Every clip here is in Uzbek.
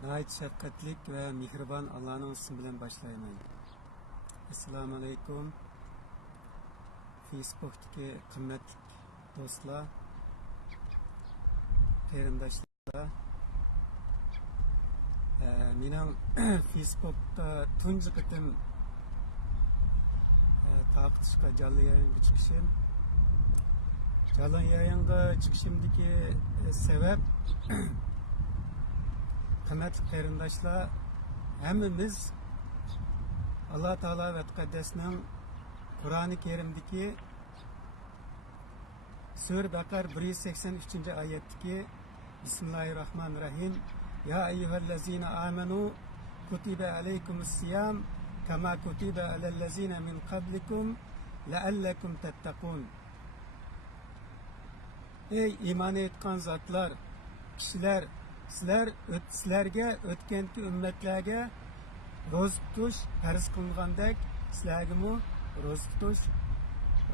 Nəhayət şəfqətlik və mehriban Allah'ın ismi bilan başlayman. Assalamu alaykum. Facebook'daki qimmatli do'stlar, qarindoshlar. Mening Facebook'da tunji qitim taqtishqa jonli yayınga chiqishim. Jonli yayınga chiqishimdagi sabab qimmatli qarindoshlar, hammamiz Allah Taala ve Mukaddes'nin Kur'an-ı Kerim'deki Sure Bakar 183. ayetteki Bismillahirrahmanirrahim. Ya eyyühellezine amenu kutibe aleykumus-siyam kama kutibe alellezine min qablikum leallekum tettakun. Ey iman etkan zatlar, kişiler, sizlerge ötkenki ümmetlerge roz tutuş farz kılingandek sizlerge mu roz tutuş,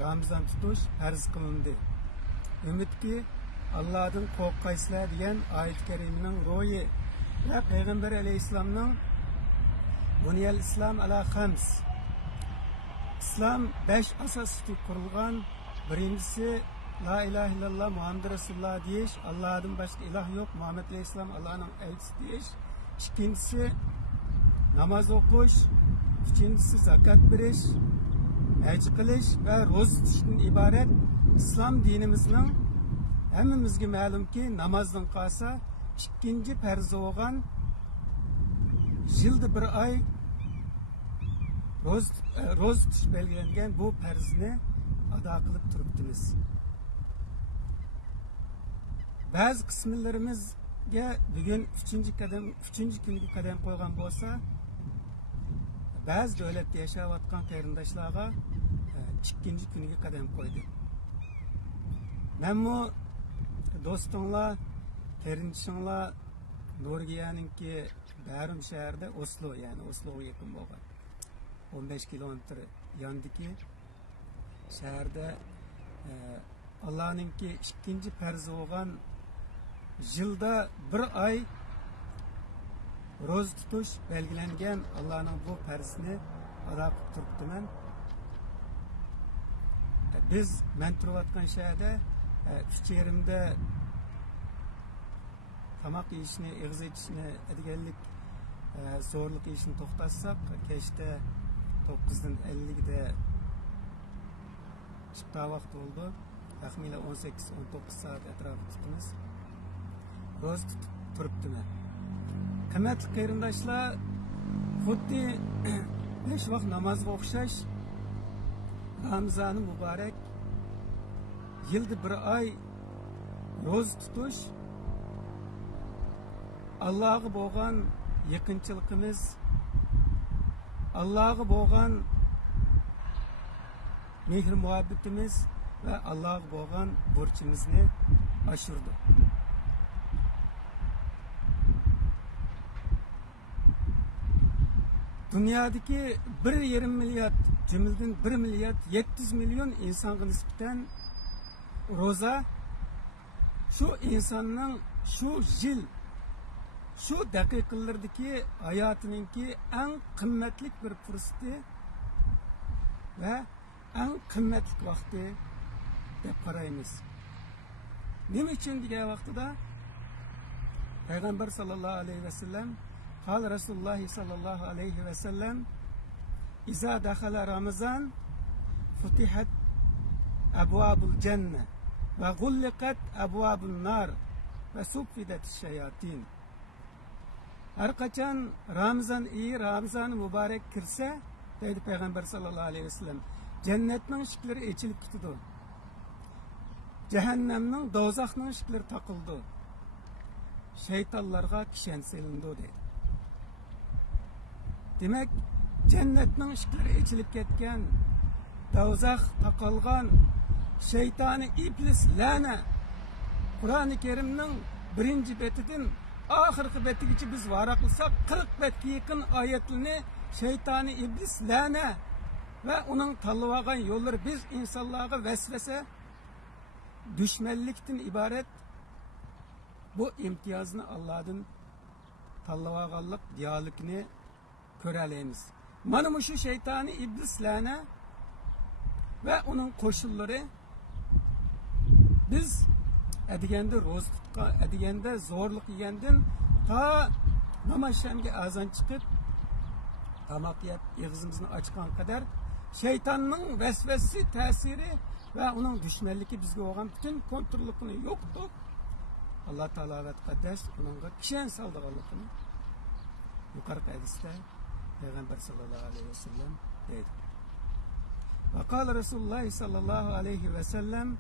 Ramazan tutuş farz kılındı. Ümit ki Allah'ın korkaysızlar diyen ayet-i keriminin royu ve Peygamber aleyhisselam'ın Buniyel İslam ala khams. İslam 5 asas üstü kurulgan. Birincisi La ilahe illallah Muhammed Resulullah deyiş, Allah'ın başka ilah yok, Muhammed Aleyhisselam Allah'ın elçisi deyiş. İkincisi namaz okuş, üçüncüsü zakat veriş, hac kılış ve roz tutuştan ibaret İslam dinimizin hemmimizge ma'lum ki namazdan kalsa ikinci farz olan yılda bir ay roz tutuş belgelengen bu farzını ada kılıp turibdimiz. Bazı kısımlarımızga bugün üçüncü kunga qadam qo'ygan bo'lsa, ba'zi davlatda yashayotgan qarindoshlarga ikkinchi kuniga qadam qo'ydi. Menmu do'stinglar, qarindishinglar Norvegiyaninki Bærum shahrida Oslo, yani Osloga yaqin bo'lgan 15 kilometr yondagi shaharda Allah'ınki ikinci farzi olan yılda bir ay roz tutuş belgilengen Allah'ın bu farzini ada qilib turibdiman. Men turayotgan shaharda 3:30da tamoq yeyishni, ig'iz etishni, deganlik zo'rliq yeyishni to'xtatsak, kechda 9:50 da chiqta vaqt bo'ldi. Taxminan 18-19 saat etrafı tuttunuz. Roz tutup turibdiman. Qimmatli qarindoshlar, xuddi 5 vaqt namozga o'xshash Ramazoni muborak yilda bir ay roz tutush Allah'a bo'lgan yaqinchiligimiz, Allah'a bo'lgan mehr muhabbetimiz ve Allah'a bo'lgan borcimizni aşırdı. Dünyadaki 1,5 milyar, cümleden 1 milyar 700 milyon insana nispeten roza şu insanın şu yıl, şu dakikalardaki hayatınınki en kıymetli bir fırsatı ve en kıymetli vakti deb qaraymiz. Nima uchun degan vaqtida Peygamber sallallahu aleyhi ve sellem qal Rasulullah sallallahu aleyhi ve sellem iza dakhala Ramazan futihat abwabul cennet ve gulliqat abwabun nar ve suffidat şeyatin. Her qachon Ramazan mübarek kirse deydi Peygamber sallallahu aleyhi ve sellem, cennetning eshikleri echilib ketadi. Cehennemning, do'zaxning eshikleri taqildi. Şeytanlarga kishan selindi deydi. Demek cennetning eshikleri echilib ketgan, do'zax taqilgan, şeytani iblis la'na Kur'an-ı Kerimning birinci betidan oxirgi betigacha biz varaqlasak 40 betga yaqin oyatlarni şeytani iblis la'na ve onun tanlab olgan yo'llari biz insonlarga vesvese düşmanlikten ibaret bu imtiyazını Allah'ın tanlab dialogini ko'ralaymiz. Mana bu şu şeytani iblislerine ve onun koşulları biz edigende roz tutqa, edigende zorluk yegenden ta namaşemge azan çıkıp tamak yap, ağzımızını açkan kadar şeytanın vesvesi tesiri ve onun düşmanlığı bizge olan bütün kontrolünü yoktu. Allah Teala ve Tekaddes onunla kişen saldırganlıkını yukarı hadiste Peygamber sallallahu aleyhi ve sellem dedi. Ve kâle Resulullah sallallahu aleyhi ve sellem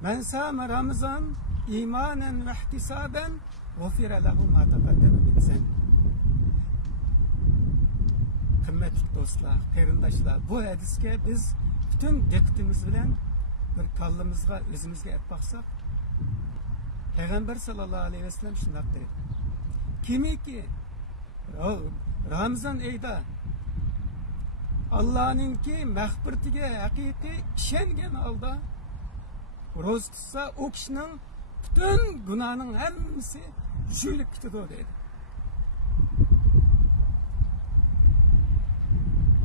men sâme Ramazan imanen ve ihtisaben gufire lehu ma taqaddeme min zenbi. Kıymetli dostlar, kıyırdaşlar, bu hadiske biz bütün dikkatimiz bilen bir kallımızga, özümüzge et baksak, Peygamber sallallahu aleyhi ve sellem şundak dedi. Kimi ki Ramazan ayda Allah'ınki mehbirtige hakiki işengen alda roz tutsa o kişinin bütün günahının hemmisi jüylük tutuyor dedi.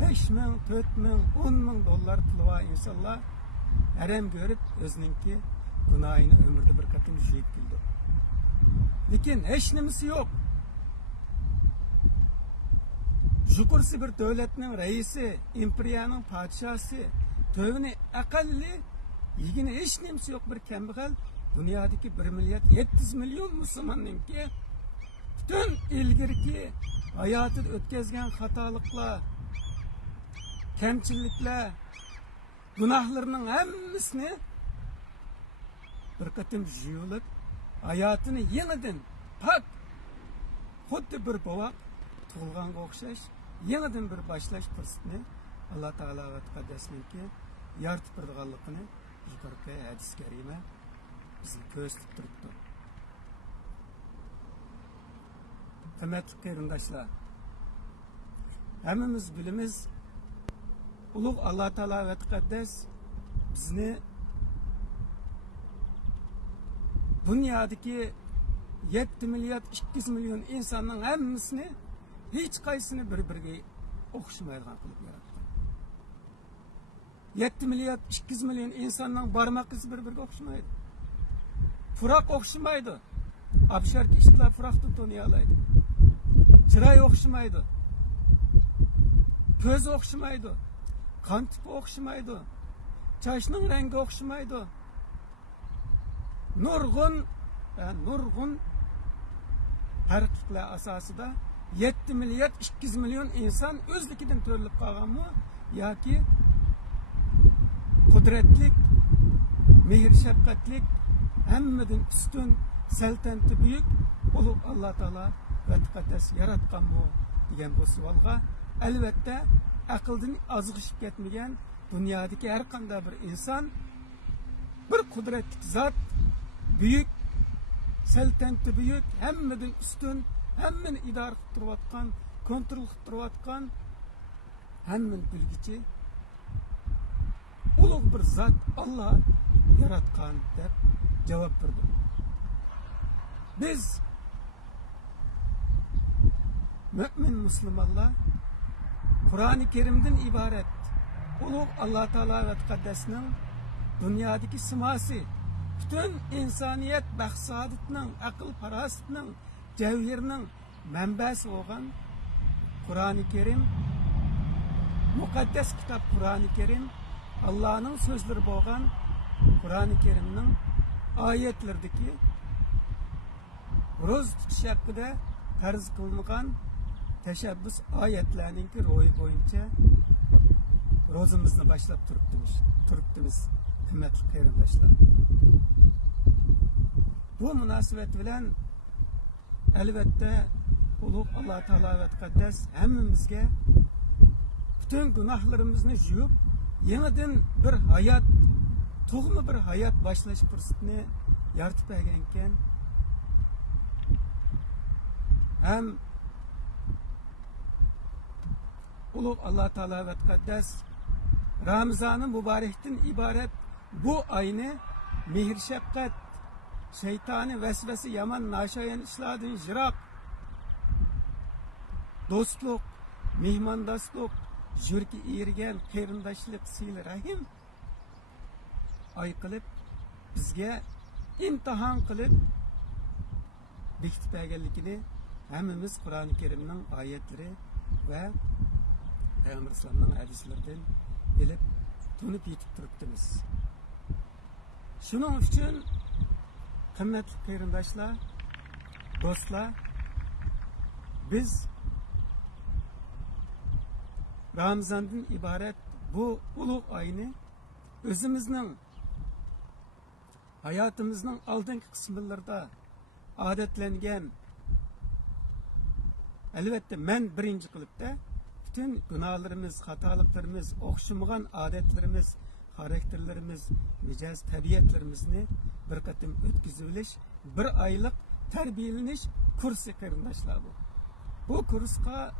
5.000, 4.000, 10.000 dolar pulva inşallah herem görüp özününki günahını ömürde bir katını jüyüp bildi. Lekin hiç nemisi yok. Jukursi bir devletinin reisi, imperiyanın padişası, tövüne akalli, yigine hiç nemisi yok bir kembigal, dünyadaki 1 milyar 700 milyon Müslümanın ki, bütün ilgirki hayatı ötkezgen hatalıkla, kemçillikle, günahlarının hemmisini bir katım jüyülüp, hayatını yeniden pak, xuddi bir bovak, tug'ilganga o'xshash yangidan bir boshlash fursatini Alloh taolo va taqaddasniki yaratib turganligini yuqorqi hadis karima bizni ko'rsatib turibdi. Hurmatli qarindoshlar, hammamiz bilamiz, ulug' Alloh taolo va taqaddas bizni dunyodagi 7 milyar 200 milyon insanın hemmisini hiç kaysını bir-biriga o'xshamaydigan qilib yaratdi. 7 milyar 200 milyon insanın barmoq izi bir-biriga o'xshamaydi. Puroq o'xshamaydi. Absharki ishlar puroqni toniy oladi. Chiroy o'xshamaydi. Ko'z o'xshamaydi. Qon tipi o'xshamaydi. Chashning rangi o'xshamaydi. Nurg'un farqlar asosida 7 milyar 200 milyon insan o'zligidan to'rilib qolganmi yoki qudratlik, mehr shafqatlik, hammadan ustun, saltanati buyuk ulug' Alloh taolo va taqaddas yaratganmi degan bu savolga albatta aqldan ozg'ishib ketmagan dunyodagi har qanday bir inson bir qudratli zot, büyük, saltanati büyük, hammadan ustun, hammani idora qilib turayotgan, kontrol qilib turayotgan, hammani bilgichi ulug' bir zot Alloh yaratgan deb javob berdi. Biz mümin Müslümanlar Kur'an-ı Kerim'den ibaret ulug' Alloh taolo va taqaddasning dunyodagi simosi, bütün insaniyet bahsadetinin, akıl parasının, cevherinin menbesi olan Kur'an-ı Kerim, mukaddes kitap Kur'an-ı Kerim, Allah'ın sözleri olan Kur'an-ı Kerim'nin ayetlerdeki roz tutuş hakkında terz kılıngan teşebbüs ayetlerinki royu boyunca rozumuzni başlap turibdimiz. Hürmetli qarindoshlar. Bu münasebet bilen elbette ulug' Alloh taolo va taqaddas hammamizga bütün günahlarimizni yuvib, yeniden bir hayat, to'g'ri bir hayat boshlash fursatini yaratib bergan ekan. Ham ulug' Alloh taolo va taqaddas Ramazan'ın mübarekten ibaret bu ayını mehr şefkat, şeytani vesvese yaman naşayan işlerden jirak, dostluk, mehmandaslık, jürki ergen, qeyrindaşlık, sil rahim ay qilib, bizge imtihan qilib, bekitip berganligini hammamiz Qur'oni Karimning oyatlari va Peygamber Sallallahu hadislaridan bilib, tunib yetib turibdimiz. Shuning uchun qimmatli qarindoshlar, do'stlar, biz Ramazandan iborat bu ulug' oyni o'zimizning hayotimizning oldingi qismlarida odatlangan, albatta men birinchi qilibda bütün günahlarımız, hatalıklarımız, okşamagan adetlerimiz, karakterlerimiz, mijoz tabiatlarimizni bir qatim o'tkazilish, bir aylık terbiyelenish kursi qarindoshlar bu. Bu kursga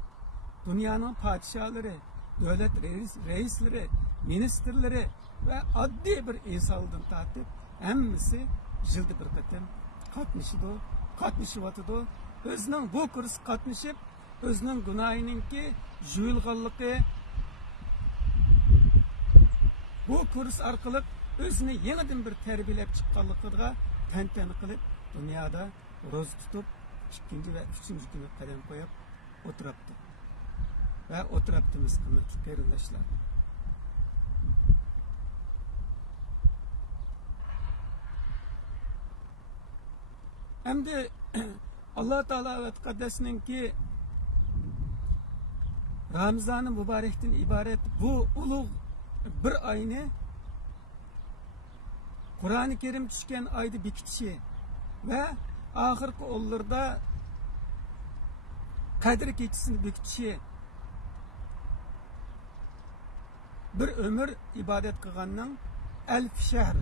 dünyanın padişahları, devlet reisleri, ministrleri ve adli bir insandan tartib hammasi yilda bir qatim qatnashyapti. O'zining bu kurs qatnashib, o'zining gunohininki juyilganligi, bu kurs orqali o'zini yangidan bir tarbiyalab chiqqanligiga tantana qilib, dunyoda ro'za tutib, ikkinchi va uchinchi kuni qadam qo'yib o'tiribdi. Va o'tiribdimiz, qimmatli qarindoshlar. Endi Allah Teala ve Kaddesi'ninki Ramazan-ı Mübarek'ten ibaret bu ulug' bir ayni Kur'an-ı Kerim tushgan ayda bekitishi ve ahirgi o'llarda Qadr kechisini bekitishi, bir ömür ibadet qilganning alf shahr,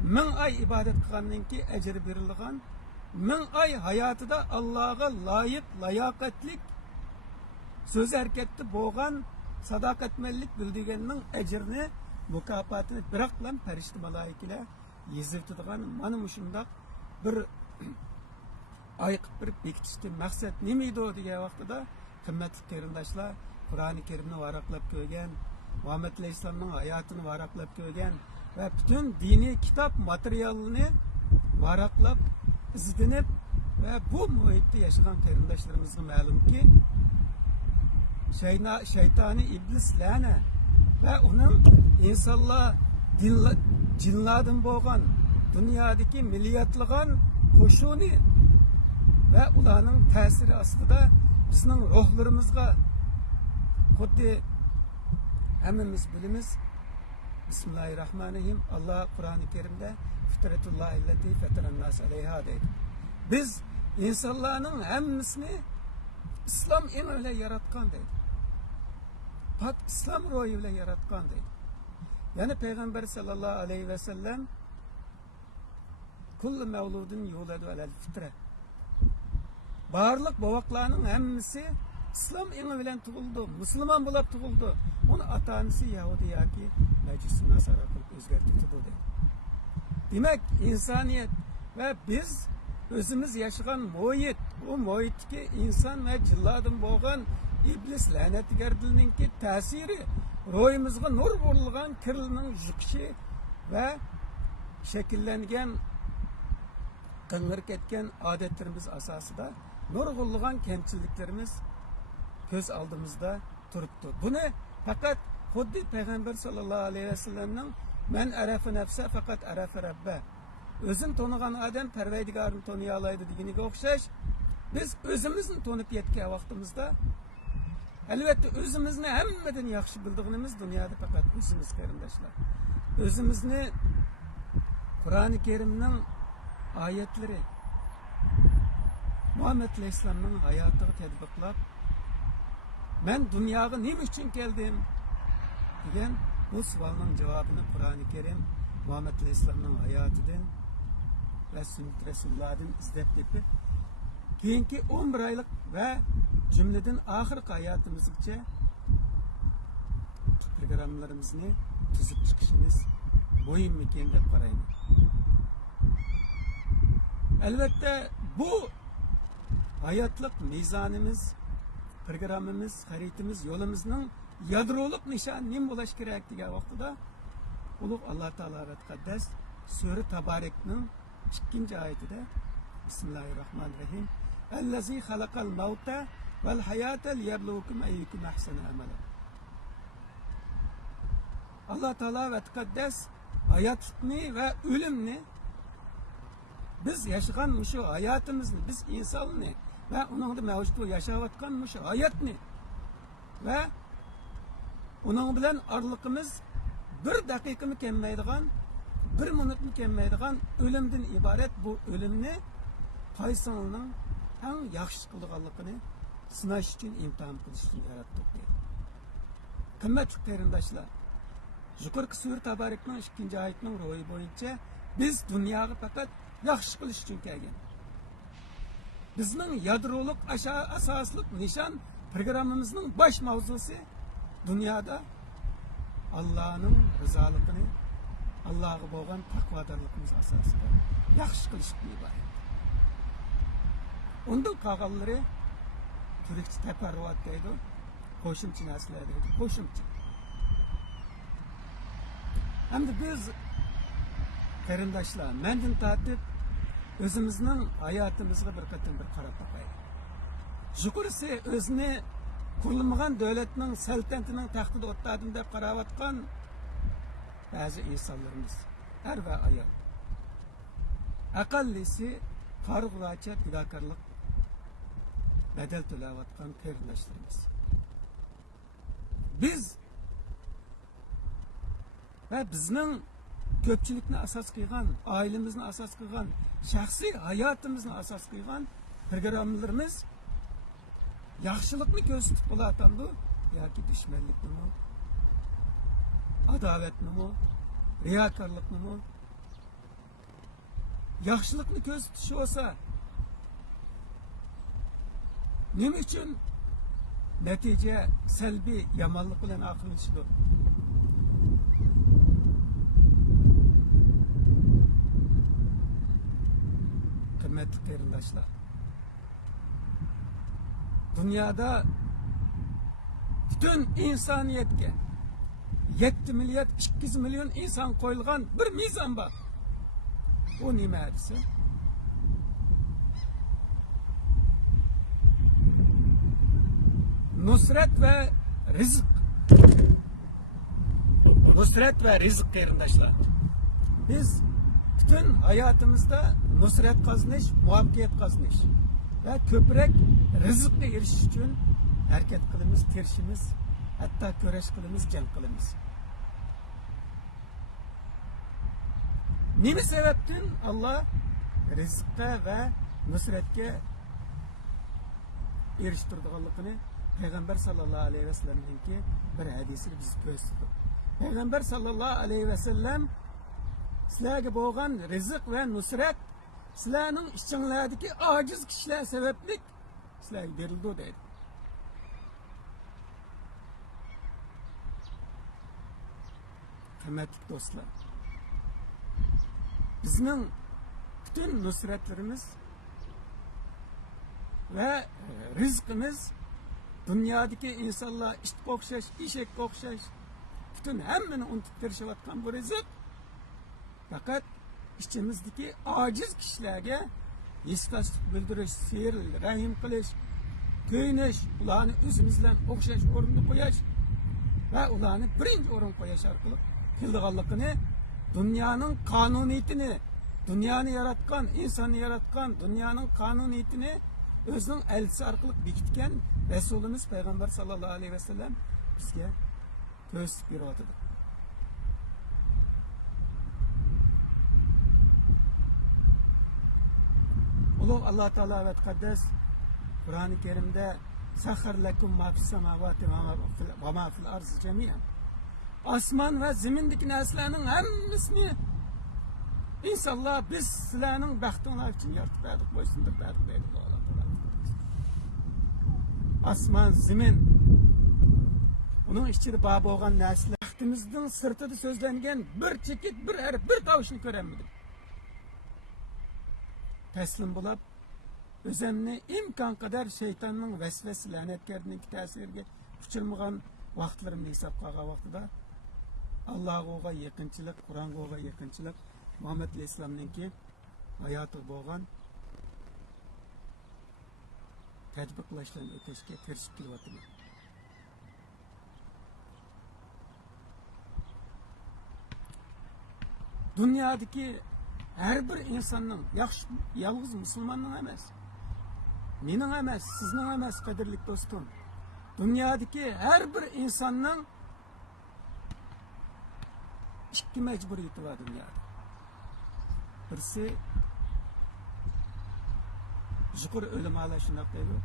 1000 ay ibadet qilgandan keyin ajr berilgan, 1000 ay hayotida Allohga loyiq, layoqatlik söz hareketli bo'lgan sadoqatmanlik bildirganning ajrini, mukofotini biroq bilan farishta malaikalar yeziltirgan mana shundoq bir ayqib bir bekitishdi. Maqsad nima edi degan vaqtida qimmatli qarindoshlar, Qur'oni Karimni varaqlab ko'rgan, Muhammad alayhissalomning hayotini varaqlab ko'rgan ve bütün dini kitap materyalini varaqlab izlenip ve bu muhitte yaşayan qarindoshlarımızga ma'lumki, şeytani iblis la'na ve onun insanlar cinlardan bo'lgan dünyadaki milyatlagan qo'shuni ve ularning ta'siri ostida bizning ruhlarımızga xuddi hammamiz bilamiz. Bismillahirrahmanirrahim. Allah Kur'an-ı Kerim'de fitretullahi illeti feteren nas aleyha deydi. Biz insanların hemmisini İslam en öyle yaratkan deydi. Pat İslam ruhuyla yaratkan deydi. Yani Peygamber sallallahu aleyhi ve sellem kullu mevludun yuladu alel fitre. Barlık bovaklarının hemmisi İslam eni bilen tug'ildi, Müslüman bulup tug'ildi. Onu ata-anasi Yahudi yoki Majusi Nasara qilib o'zgartirdi dedi. Demek insaniyet ve biz özümüz yaşayan muhit, o muhitki insan ve cilladın bo'lgan iblis la'natgardininki ta'siri ruhimizga nur urilgan kirlining yukishi ve şekillengen qing'ir ketgan odatlarimiz asosida nurg'ulg'an kamchiliklarimiz göz aldığımızda turibdi. Bunu fakat xuddi Peygamber sallallahu aleyhi ve sellem'nin men arafa nefse fakat arafa rabbe, özün tonugan adam perverdigarını tonuyalaydı degeniga o'xshash, biz özümüzün tonup yetken vaqtimizda elbette özümüzni hammadan yaxshi bildiğimiz dünyada fakat özümüz qarindoshlar. Özümüzni Qur'oni Kerimning oyatları, Muhammed Aleyhisselam'ın hayatını tadbiqlab, ben dünyaya nima uchun keldim degan bu savolning javobini Qur'oni Kerim, Muhammed Aleyhisselam'ın hayotidan ve sünnet Resulullah'dan izlab tepib, keyingi 11 aylık ve cümleden ahirgi hayotimiizgacha programmalarimizni tuzib chiqishimiz muhim ekan deb qarayman. Elbette bu hayatlık mizanımız, programımız, haritimiz, yolumuzun yadroluk nişan nim bulaş gerek diye vaxtıda Ulug' Allah Teala ve Tekaddes Sure Tabarik'nin 2. ayetinde Bismillahirrahmanirrahim. Ellezî halakal mevte vel hayate liyebluvukum eyyukum ahsenu amela. Allah Teala ve Tekaddes hayatını ve ölümünü biz yaşayan şu hayatımızı, biz insanını ve onun da mevcudu yaşayatkan şu hayatını ve onun bilen arlıkımız bir dakika mı kemmeydiğen, bir minut mu kemmeydiğen ölümden ibaret bu ölümünü Kaysanının en yakşı kıldıqanlıqını sınaş için, imtihan kılış için yarattık deydi. Kımmetli qarindoshlar, yuqorqi Sure Tabarikning 2. oyatining ro'yi bo'yicha biz dunyoga faqat yaxshi qilish uchun kelgan. Bizning yadroliq asosliq nishon programmamizning bosh mavzusi dunyoda Allah'ın rizoligini, Allah'a bo'lgan taqvodorligimiz asosida yaxshi qilishdan iborat. Undan qolganlari turkcha taparruvot deydi, qo'shimcha narsalar deydi, qo'shimcha. Hamda biz qarindoshlar, mendan tortib o'zimizning hayotimizga bir qatim bir qarab boqaylik. Shukurisi o'zini qurilmagan davlatning saltanatining taxtida o'ttirdim deb qarayotgan ba'zi insonlarimiz, er va ayol. Aqallisi qarg'ugacha fidokorlik bedel to'layotgan qarindoshlarimiz. Biz ve bizning ko'pchilikni asos qilgan, oilamizni asos qilgan, shaxsiy hayotimizni asos qilgan programmalarimiz yaxshilikni ko'rsatib qo'yatandi yoki dushmanlikni, adovatni, riyokorlikni, yaxshilikni ko'rsatish bo'lsa, nima uchun natija salbiy yomonlik bilan oxirlashadi? Kıymetli qarindoshlar, dünyada bütün insoniyatga 7 milyar 200 milyon inson qo'yilgan bir mizon bor. O nima desa? Nusret ve rizq. Nusret ve rizq qarindoshlar. Biz bütün hayatımızda nusret kazanış, muvaffakiyet kazanış ve köprek rızıkla erişiş için hareket kılımız, tirişimiz, hatta köreş kılımız, can kılımız. Nemi sebepten Allah rızıkka ve nusretke eriştirdiğinlikini Peygamber sallallahu aleyhi ve sellem'inki bir hadisini biz gösterdik. Peygamber sallallahu aleyhi ve sellem sizlarga bo'lgan rizq ve nusret sizlarning ichinglardagi ojiz kishilar sababli sizlarga berildi deydi. Qimmatli do'stlar, bizning bütün nusretlerimiz ve rizqimiz dünyadaki insanlar itga o'xshash, eshakka o'xshash bütün hammani unutib kirishayotgan bu rizq fakat içimizdeki aciz kişilerge yestaslık bildiriş, seyir, rahim kılış, köyünüş, ulanı özümüzden okşaş, orunu koyaş ve ulanı birinci orun koyaş arkalık kıldıqallıkını, dünyanın kanuniyetini, dünyanı yaratkan, insanı yaratkan, dünyanın kanuniyetini özünün elçisi arkalık bekitken Resulümüz Peygamber sallallahu aleyhi ve sellem bizge göğüslük bir odadır. Ulug' Allah Teala ve Tekaddes Kur'an-ı Kerim'de "Sahhar lekum ma fis semavati ve ma fil ardı cemiyan." Asman ve zemindeki neslenin hemmisini inşallah biz sizlerin baxtınlar için yaratıp verdik, boysundur verdik deydi Allah Teala. Asman, zemin, onun içinde babı olan nesler baxtimizden sırtıda sözlengen bir çekit, bir harf, bir tavuşunu göremedik. taslim bo'lib, o'zimni imkon qadar shaytonning vasvasi, la'natkorning ta'siriga uchirmagan vaqtlarimni hisob qilgan vaqtida Allohga yaqinchilik, Qur'onga yaqinchilik, Muhammad alayhisolamningki hayoti bo'lgan tadbiqlashdan o'tishga kirishib kelyapman. Dünyadaki her bir insanın, yalnız Müslümanın emas, mening emas, sizning emas, qadrli do'stim. Dünyadaki her bir insanın ikki majburiyati bor dunyoda. Birisi yuqori ulamalar shunday deydi.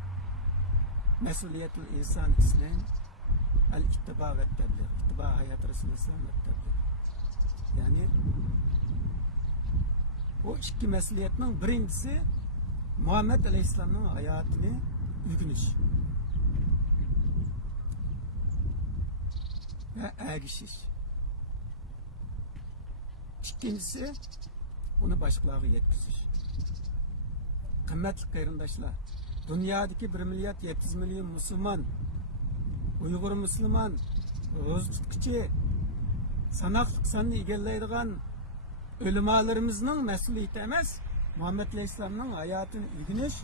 Mas'uliyatul inson islam al-ittiba va at-tabliğ. İttiba hayat Resulullah ve at-tabliğ. Yani o iki mesuliyetinin birincisi Muhammed Aleyhisselam'ın hayatını ügünüş ve ergişiş. İkincisi onu başkalarına yetkiziş. Kıymetli kıyırındaşlar, dünyadaki 1 milyar 700 milyon Müslüman, Uygur Müslüman, Roz tutkucu, sanaklık sanını egelleydiğen ölümalarımızın mesuliyeti emas, Muhammed Aleyhisselam'ın hayatını ilginiş,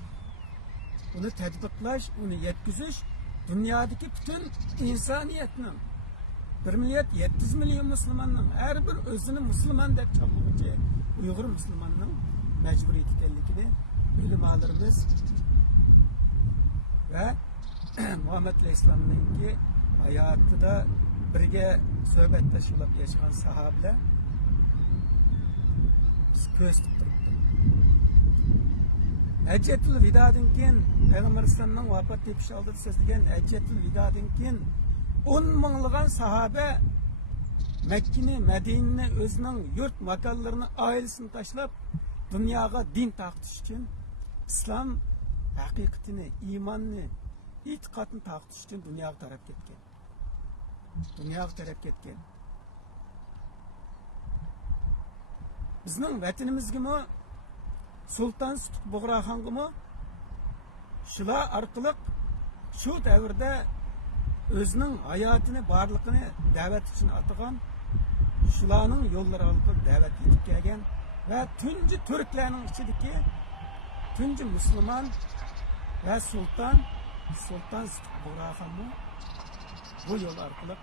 onu tedbiklaş, onu yetkiziş, dünyadaki bütün insaniyetinin 1 milyar 700 milyon Müslümanın her bir özünü Müslüman dep çabulucu Uygur Müslümanının mecburiyeti ekanligini ölümalarımız ve Muhammed Aleyhisselam'ın hayatında birge söhbetleşilip yaşayan sahabeler biz köz tutturuptu. Eccetul Vidadan keyin Peygamber Aleyhisselam'ın vafat etmiş aldığı sözlügen Eccetul Vidadan keyin 10 minglagan sahabe Mekke'ni, Medine'ni, özünün yurt makallarını, ailesini taşlap dünyaya din taqtiş için İslam hakikatini, imanını, itikadını taqtiş için dünyaya taraf ketken. Dünyaya taraf ketken. Bizning vatanimizgimi Sultan Buğraxongimi shular orqali shu davrda özünün hayatını, barlığını davet için atagan, şularning yo'llari orqali davet etib kelgan ve tunji Türklerning ichidagi tunji Müslüman ve Sultan Buğraxonmi bu yo'l orqali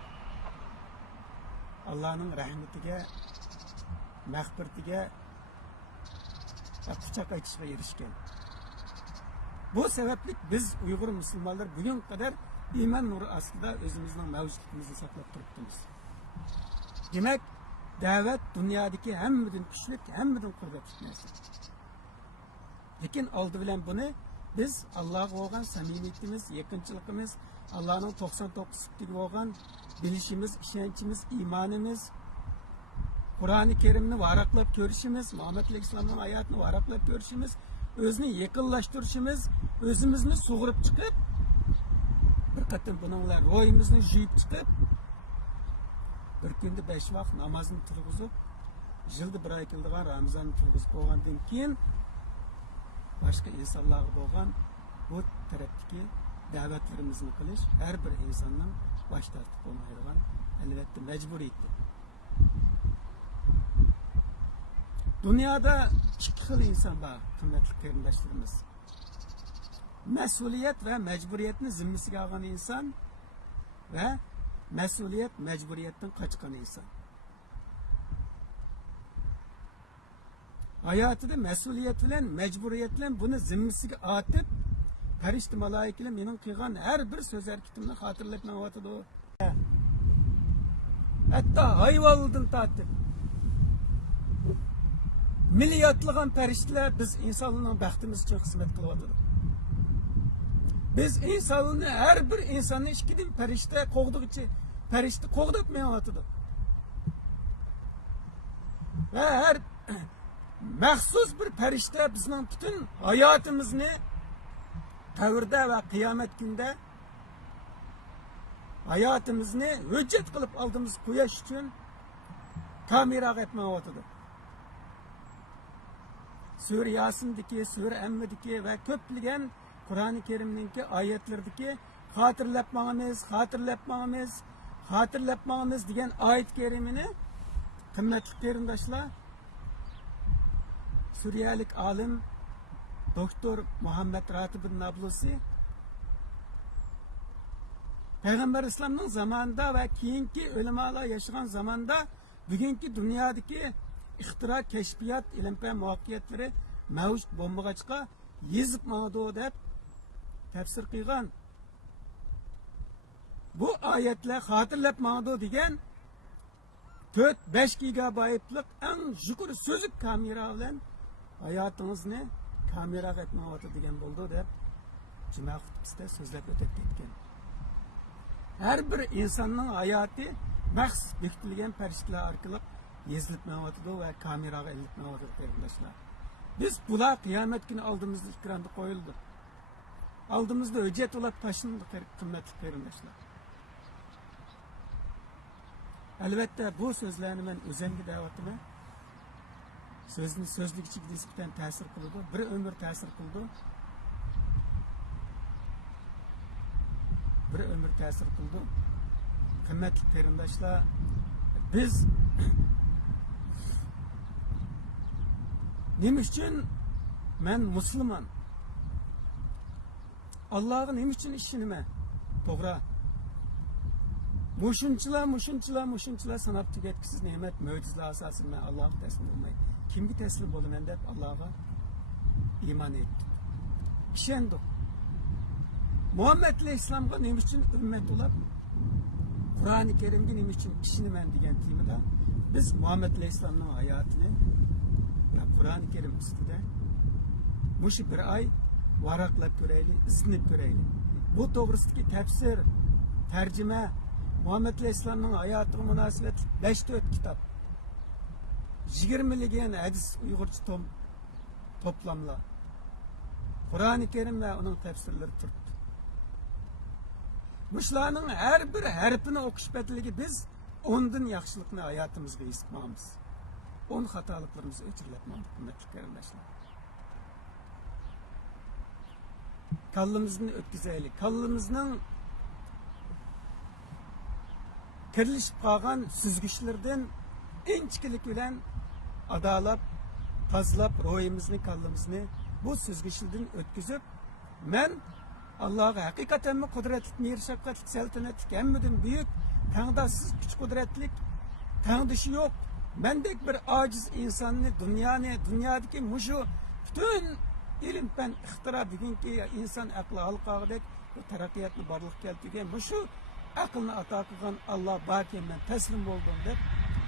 Allah'ning rahmatiga, mag'firatiga quchoq ochishga erishgan. Bu sebeplik biz Uygur Müslümanlar bugün kadar iman nuru aslida özümüzün mevcutluğumuzu saklap turibmiz. Demek davet dünyadaki hemmidan kuchlik, hemmidan qudratli narsa. Lekin oldi bilan buni biz Allohga bo'lgan samimiyatimiz, yaqinchiligimiz, Allohning 99 sifatiga bo'lgan bilishimiz, ishonchimiz, iymonimiz, Qur'oni Karimni varaqlab ko'rishimiz, Muhammad Aleyhisselam'ın hayotini varaqlab ko'rishimiz, o'zini yaqinlashtirishimiz, o'zimizni sug'urib chiqib, bir qatim buninglar ro'yimizni juyib chiqib, bir kunda 5 vaqt namozni turg'izib, yilda 1 oy qildigan Ramazonni turg'izib qo'ygandan keyin boshqa insonlarga bo'lgan bu tarafdagi da'vatlarimizni qilish har bir insonning bosh tortib bo'lmaydigan albatta majburiyatdir. Dünyada iki xil insan var, kıymetli qarindoshlarimiz. Mesuliyet ve mecburiyetini zimmasiga olgan insan ve mesuliyet, mecburiyetten kaçkan insan. Hayatida mesuliyet bilen, mecburiyet bilen bunu zimmasiga atib, farishta malaikalar mening qilgan her bir söz hareketimni hatırlab manavatadi. Hatta hayvonlardan tortib milyardlagan farishtalar biz insonlarning baxtimiz uchun xizmat qilyotdi. Biz insonlarni her bir insonni ikkidan farishta qo'g'digichi farishta qo'g'dab manyotdi. Ve her maxsus bir farishta bizning bütün hayotimizni tavrda ve kıyamet günde hayotimizni hujjat qilib oldimiz qo'yish uchun kamera etmayotdi. Sure Yasin'deki, Sure Emme'deki ve köpligen Kur'an-ı Kerim'deki ayetlerdeki hatırlatmamız degan ayet kerimini kıymetli kerimdaşlar Suriyalik alim Doktor Muhammed Ratib Nablusi Peygamber İslam'ın zamanında ve keyinki ölemalar yaşayan zamanda bugünkü dünyadaki ixtira, keşfiyat, ilim ve muvakkiyatları mevcut bombagaçka yazıp mağdu deb tefsir kıygan. Bu ayetler hatırlap mağdu degen 4-5 gigabaytlık en yukarı sözlük kamera bilen hayatınızını kamera etmeye degen boldu deb cuma hutbasida sözlep ötüp ketken. Her bir insanın hayatı mahsus bekitilgen periştler arkalık yazılıp mağatıdı ve kameraga elip mağatıdı arkadaşlar. Biz bula kıyamet günü aldığımızda ekranda koyuldu. Aldığımızda ücret olarak taşındık kıymetli arkadaşlar. Elbette bu sözlerini ben özenli davetime sözlük içi disipten tesir kıldı. Bir ömür tesir kıldı. Bir ömür tesir kıldı. Kıymetli arkadaşlar biz neymiş için ben Müslüman Allah'ın neymiş için işini mi? Doğru. Muşunçılar sanap tüketkisiz nimet möcüzler asasın ben Allah'a teslim olmayı. Kimgi teslim olun ben de Allah'a iman ettim. İşendik. Muhammed ile İslam'a neymiş için ümmet olup Kur'an-ı Kerim'de neymiş için işini ben diyen timide biz Muhammed ile İslam'ın hayatını Kur'an-ı Kerim üstüde muşu bir ay varaklap göreyli, ısınıp göreyli. Bu doğrusundaki tefsir, tercüme, Muhammed Aleyhisselam'ın hayatına münasebet 5-4 kitap. 20'ligen hadis Uygurca toplamla. Kur'an-ı Kerim ve onun tefsirleri tuttu. Muşlarının her bir harfini okuş betligi biz ondan yaxşılıkını hayatımızda ispamız. Onun hatalıklarımızı öçürletmedik kıymetli kardeşler. Kallımızın ötküzeyli, kallımızın kirlişip kalgan süzgüçlerden inçkilik bilen adalap, tazlap ruhimizin kallımızını bu süzgüçlerden ötküzüp men Allah'a hakikaten mi kudretlik, mir şefkatlik, seltenetlik, emmüdün büyük, tağdasız güç kudretlik, tağdışı yok. Mendek bir aciz insanını, dünyadaki muşu, bütün ilim ben ihtira bugünkü insan aklı halkağıdek bu terakkiyatlı barlık keltigen muşu aklını ata kılgan Allah bakiyen ben teslim oldum deb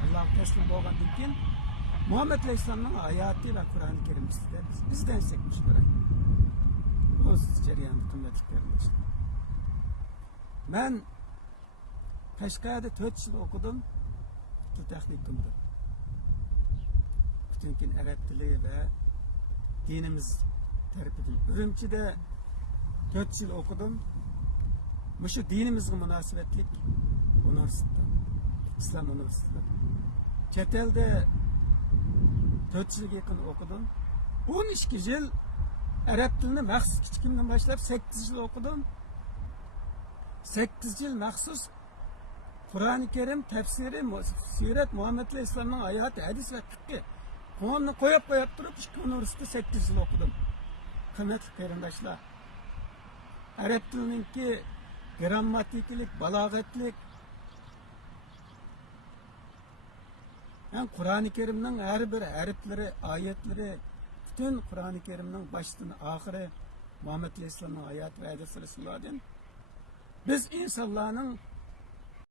Allah'a teslim olgan dikin Muhammed Aleyhisselam'ın hayatı ve Kur'an-ı Kerim size bizden sekmiş bırak. O cereyanı kıymetliklerim işte. Ben Kaşkaya'da 4 yıl okudum. Teknikumdu. Bütünkün Arap dili ve dinimiz terbiyetim. Ürümçi'de 4 yıl okudum. Şu dinimizin münasebetlik üniversite, İslam Üniversitesi. Çetel'de 4 yıl yakın okudum. 12 yıl Arap dilini mahsus küçükümden başlayıp 8 yıl okudum. 8 yıl mahsus Kur'an-ı Kerim tefsiri, siret, Muhammed Aleyhisselam'ın hayatı, hadis ve fıkhı. Onu koyup durup üniversite 8 yıl okudum. Kıymetli kardeşler. Arap dilininki grammatiklik, balagatlik. Yani Kur'an-ı Kerim'nin her bir harfleri, ayetleri, bütün Kur'an-ı Kerim'nin başından ahire Muhammed Aleyhisselam'ın hayat ve hadis Resulullah'ın biz insanların